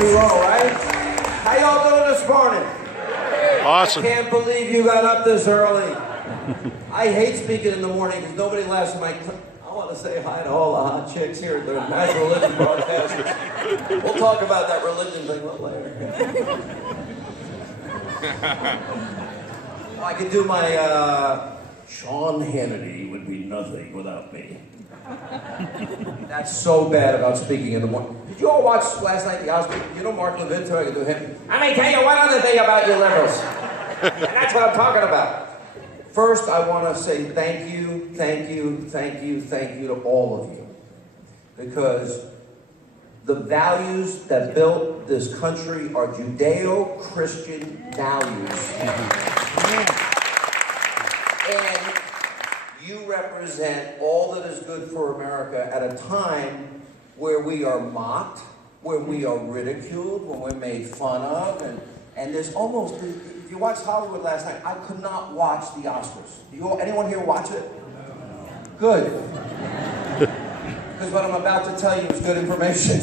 we roll, right? How y'all doing this morning? Awesome. I can't believe you got up this early. I hate speaking in the morning because nobody laughs at my... I want to say hi to all the hot chicks here at the National Religion Broadcasters. We'll talk about that religion thing a little later. I could do my... Sean Hannity would be nothing without me. That's so bad about speaking in the morning. Did you all watch last night the Oscars? You know Mark Levin, so I could do him. I may tell you one other thing about you liberals. And that's what I'm talking about. First, I want to say thank you to all of you. Because the values that built this country are Judeo-Christian values. And you represent all that is good for America at a time where we are mocked, where we are ridiculed, when we're made fun of, and there's almost, if you watched Hollywood last night, I could not watch the Oscars. Anyone here watch it? Good. Because what I'm about to tell you is good information.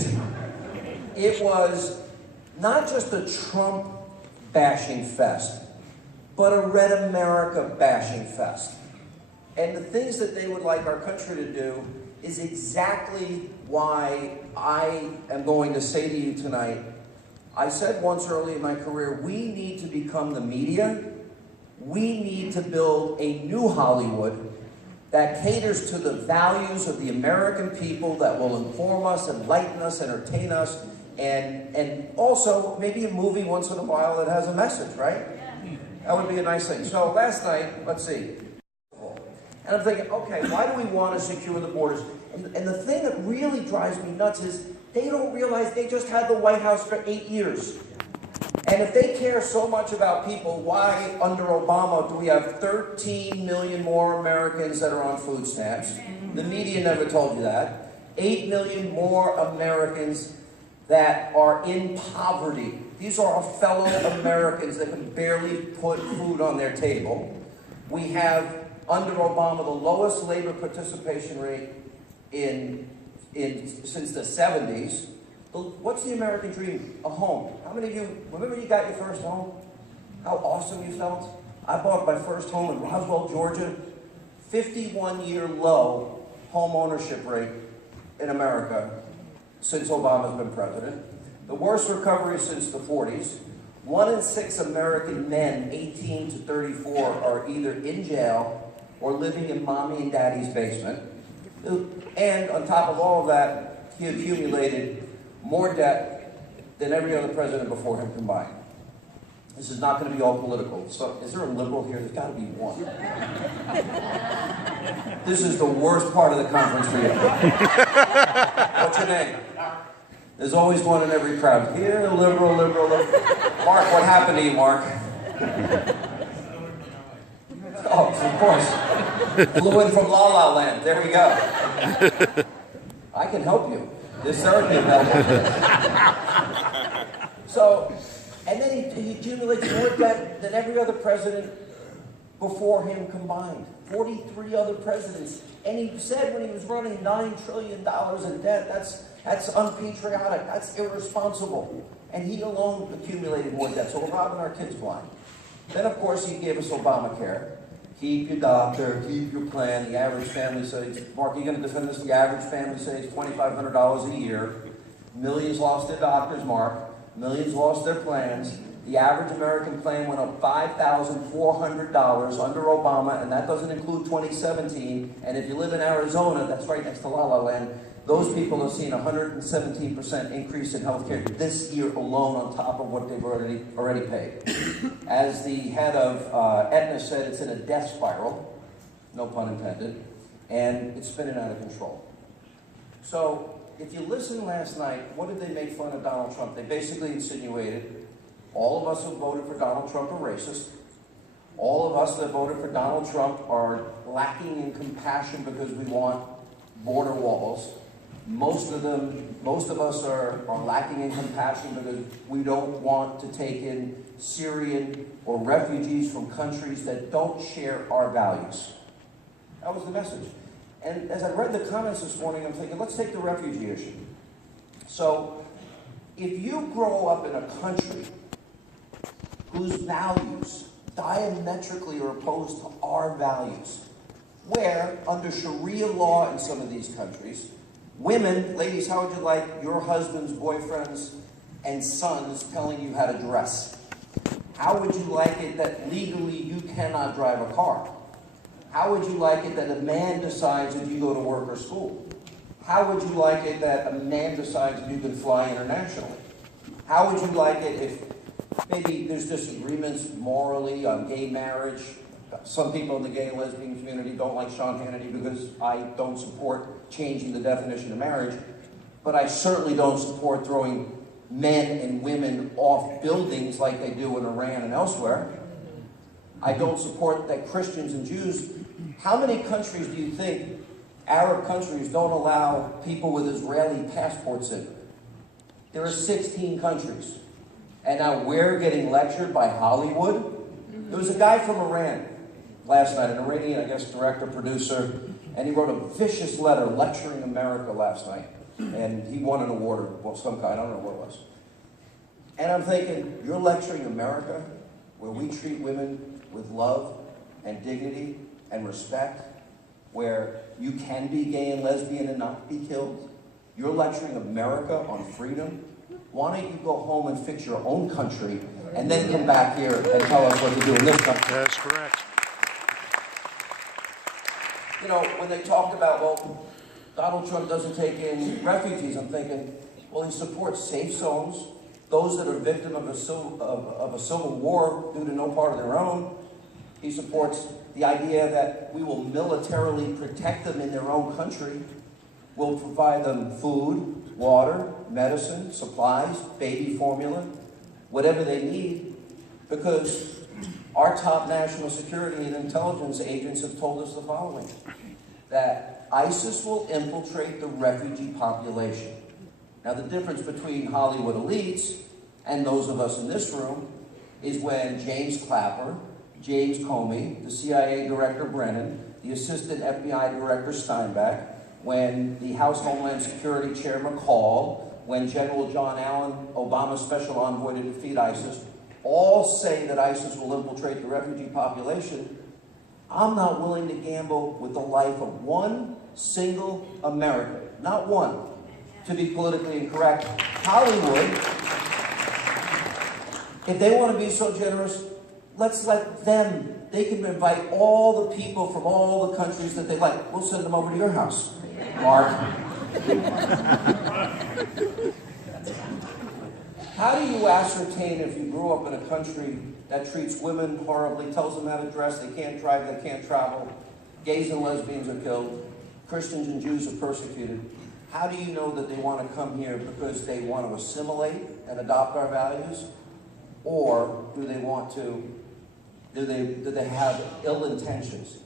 It was not just a Trump bashing fest, but a Red America bashing fest. And the things that they would like our country to do is exactly why I am going to say to you tonight, I said once early in my career, we need to become the media. We need to build a new Hollywood that caters to the values of the American people, that will inform us, enlighten us, entertain us, and also maybe a movie once in a while that has a message, right? That would be a nice thing. So last night, let's see. And I'm thinking, okay, why do we want to secure the borders? And the thing that really drives me nuts is they don't realize they just had the White House for 8 years. And if they care so much about people, why under Obama do we have 13 million more Americans that are on food stamps? The media never told you that. 8 million more Americans that are in poverty. These are our fellow Americans that can barely put food on their table. We have, under Obama, the lowest labor participation rate since the 70s. What's the American dream? A home. How many of you, remember you got your first home? How awesome you felt? I bought my first home in Roswell, Georgia. 51-year low home ownership rate in America since Obama's been president. The worst recovery since the 40s. 1 in 6 American men, 18 to 34, are either in jail or living in mommy and daddy's basement. And on top of all of that, he accumulated more debt than every other president before him combined. This is not going to be all political. So, is there a liberal here? There's got to be one. This is the worst part of the conference for you. What's your name? There's always one in every crowd. Here, liberal. Mark, what happened to you, Mark? Oh, of course. Flew in from La La Land. There we go. I can help you. There's therapy available. So, and then he accumulates more debt than every other president before him combined. 43 other presidents. And he said when he was running $9 trillion in debt, that's unpatriotic, that's irresponsible. And he alone accumulated more debt. So we're robbing our kids blind. Then, of course, he gave us Obamacare. Keep your doctor, keep your plan. The average family saves, Mark, are you going to defend this? The average family saves $2,500 a year. Millions lost their doctors, Mark. Millions lost their plans. The average American plan went up $5,400 under Obama, and that doesn't include 2017. And if you live in Arizona, that's right next to La La Land, those people have seen a 117% increase in health care this year alone on top of what they've already paid. As the head of Aetna said, it's in a death spiral, no pun intended, and it's spinning out of control. So, if you listen last night, what did they make fun of Donald Trump? They basically insinuated all of us who voted for Donald Trump are racist. All of us that voted for Donald Trump are lacking in compassion because we want border walls. Most of us are lacking in compassion because we don't want to take in Syrian or refugees from countries that don't share our values. That was the message. And as I read the comments this morning, I'm thinking, let's take the refugee issue. So, If you grow up in a country whose values diametrically are opposed to our values, where under Sharia law in some of these countries, women, ladies, how would you like your husband's boyfriends and sons telling you how to dress? How would you like it that legally you cannot drive a car? How would you like it that a man decides if you go to work or school? How would you like it that a man decides if you can fly internationally? How would you like it if maybe there's disagreements morally on gay marriage? Some people in the gay and lesbian community don't like Sean Hannity because I don't support changing the definition of marriage, but I certainly don't support throwing men and women off buildings like they do in Iran and elsewhere. I don't support that Christians and Jews. How many countries do you think, Arab countries, don't allow people with Israeli passports in? There are 16 countries. And now we're getting lectured by Hollywood. There was a guy from Iran last night, an Iranian, I guess, director, producer, and he wrote a vicious letter lecturing America last night. And he won an award of, well, some kind, I don't know what it was. And I'm thinking, you're lecturing America, where we treat women with love and dignity and respect, where you can be gay and lesbian and not be killed? You're lecturing America on freedom? Why don't you go home and fix your own country and then come back here and tell us what to do in this country? That's correct. You know, when they talked about, well, Donald Trump doesn't take in refugees, I'm thinking, well, he supports safe zones, those that are victim of a civil war due to no part of their own. He supports the idea that we will militarily protect them in their own country. We'll provide them food, water, medicine, supplies, baby formula, whatever they need, because our top national security and intelligence agents have told us the following, that ISIS will infiltrate the refugee population. Now, the difference between Hollywood elites and those of us in this room is when James Clapper, James Comey, the CIA Director Brennan, the Assistant FBI Director Steinbeck, when the House Homeland Security Chair McCall, when General John Allen, Obama's special envoy to defeat ISIS, all say that ISIS will infiltrate the refugee population. I'm not willing to gamble with the life of one single American, not one, to be politically incorrect. Hollywood, if they want to be so generous, let's let them. They can invite all the people from all the countries that they like. We'll send them over to your house, Mark. How do you ascertain if you grew up in a country that treats women horribly, tells them how to dress, they can't drive, they can't travel, gays and lesbians are killed, Christians and Jews are persecuted? How do you know that they want to come here because they want to assimilate and adopt our values? Or do they want to, do they have ill intentions?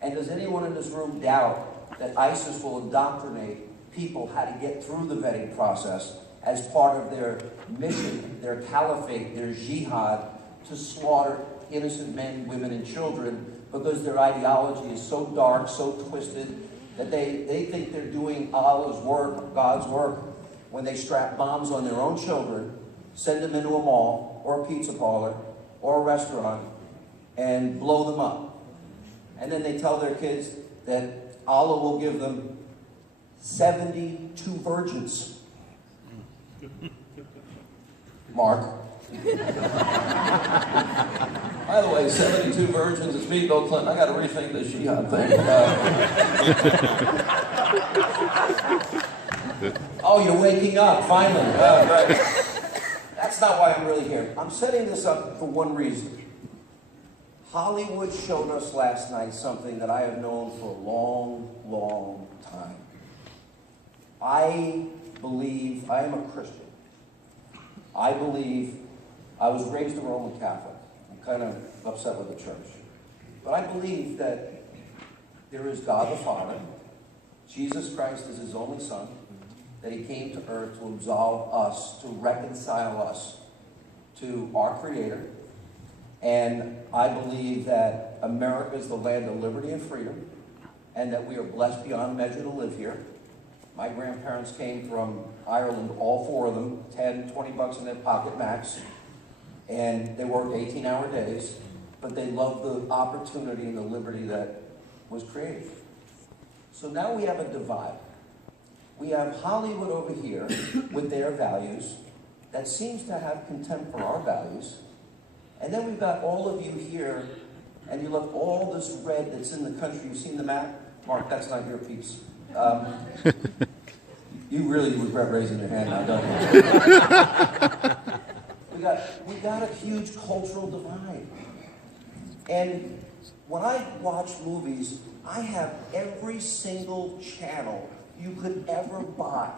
And does anyone in this room doubt that ISIS will indoctrinate people how to get through the vetting process as part of their mission, their caliphate, their jihad, to slaughter innocent men, women, and children because their ideology is so dark, so twisted, that they think they're doing Allah's work, God's work, when they strap bombs on their own children, send them into a mall, or a pizza parlor, or a restaurant, and blow them up. And then they tell their kids that Allah will give them 72 virgins. Mark. By the way, 72 virgins, it's me, Bill Clinton. I got to rethink this jihad thing. Oh, you're waking up, finally. Right. That's not why I'm really here. I'm setting this up for one reason. Hollywood showed us last night something that I have known for a long, long time. I believe, I am a Christian. I believe, I was raised a Roman Catholic. I'm kind of upset with the church. But I believe that there is God the Father. Jesus Christ is his only Son. That he came to earth to absolve us, to reconcile us to our Creator. And I believe that America is the land of liberty and freedom, and that we are blessed beyond measure to live here. My grandparents came from Ireland, all four of them, 10, 20 bucks in their pocket max. And they worked 18-hour days, but they loved the opportunity and the liberty that was created. So now we have a divide. We have Hollywood over here with their values that seems to have contempt for our values. And then we've got all of you here, and you look all this red that's in the country. You've seen the map? Mark, that's not your piece. You really regret raising your hand now, don't you? we got a huge cultural divide. And when I watch movies, I have every single channel you could ever buy.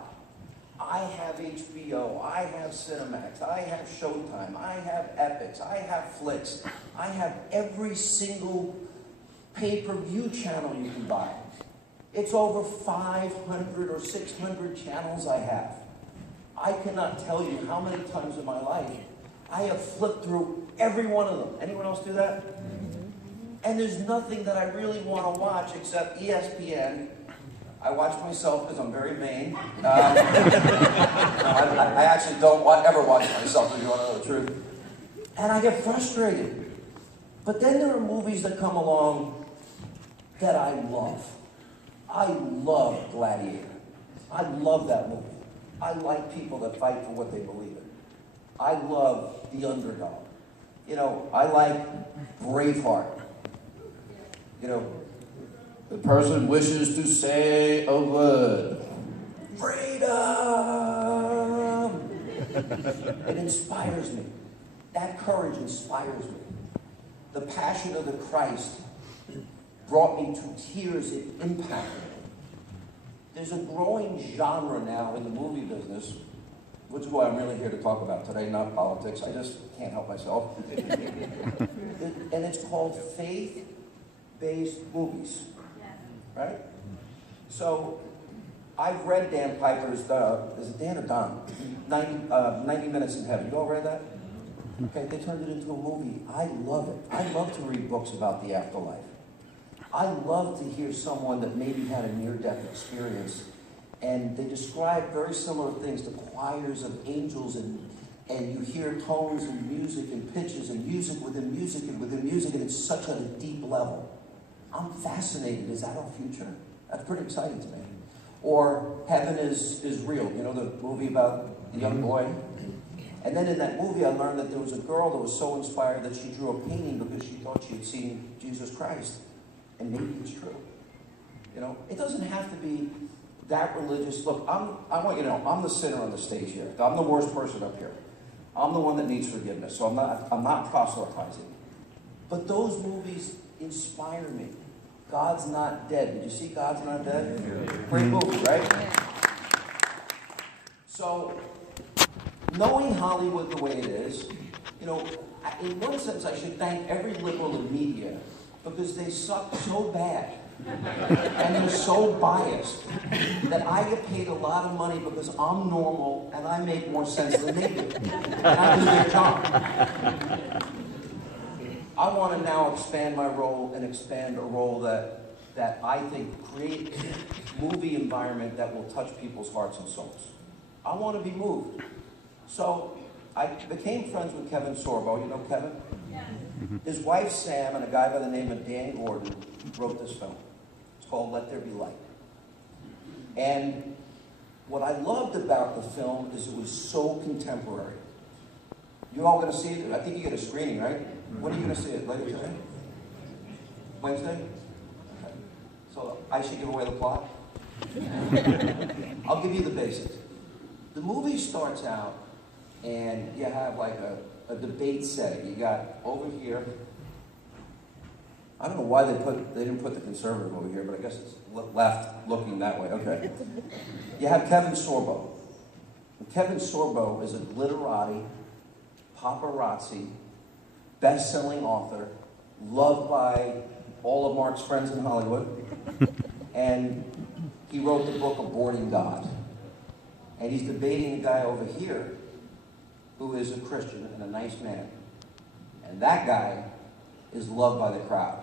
I have HBO, I have Cinemax, I have Showtime, I have Epix, I have Flix. I have every single pay-per-view channel you can buy. It's over 500 or 600 channels I have. I cannot tell you how many times in my life I have flipped through every one of them. Anyone else do that? And there's nothing that I really want to watch except ESPN. I watch myself because I'm very vain. I actually don't ever watch myself, if you want to know the truth. And I get frustrated. But then there are movies that come along that I love. I love Gladiator. I love that movie. I like people that fight for what they believe in. I love the underdog. You know, I like Braveheart. You know, the person wishes to say a word. Freedom! It inspires me. That courage inspires me. The Passion of the Christ brought me to tears. It impacted me. There's a growing genre now in the movie business, which is why I'm really here to talk about today, not politics. I just can't help myself. And it's called faith-based movies, right? So I've read Dan Piper's, is it Dan or Don? 90 Minutes in Heaven. You all read that? Okay, they turned it into a movie. I love it. I love to read books about the afterlife. I love to hear someone that maybe had a near-death experience, and they describe very similar things to choirs of angels, and you hear tones and music and pitches and music within music and within music, and it's such at a deep level. I'm fascinated. Is that our future? That's pretty exciting to me. Or Heaven is Real. You know the movie about the young boy? And then in that movie, I learned that there was a girl that was so inspired that she drew a painting because she thought she had seen Jesus Christ. And maybe it's true. You know, it doesn't have to be that religious. Look, I want you to know, I'm the sinner on the stage here. I'm the worst person up here. I'm the one that needs forgiveness, so I'm not proselytizing. But those movies inspire me. God's Not Dead. Did you see God's Not Dead? Great movie, right? So, knowing Hollywood the way it is, you know, in one sense, I should thank every liberal in media because they suck so bad and they're so biased that I get paid a lot of money because I'm normal and I make more sense than they do. And I do their job. I want to now expand my role and expand a role that I think create a movie environment that will touch people's hearts and souls. I want to be moved. So I became friends with Kevin Sorbo. You know Kevin? Yeah. His wife Sam and a guy by the name of Dan Gordon wrote this film. It's called Let There Be Light. And what I loved about the film is it was so contemporary. You all going to see it? I think you get a screening, right? When are you going to see it? Later today? Wednesday? Okay. So I should give away the plot? I'll give you the basics. The movie starts out and you have like a debate setting. You got over here, I don't know why they didn't put the conservative over here, but I guess it's left looking that way. Okay. You have Kevin Sorbo. And Kevin Sorbo is a glitterati, paparazzi, best-selling author, loved by all of Mark's friends in Hollywood. And he wrote the book Aborting God. And he's debating a guy over here who is a Christian and a nice man. And that guy is loved by the crowd.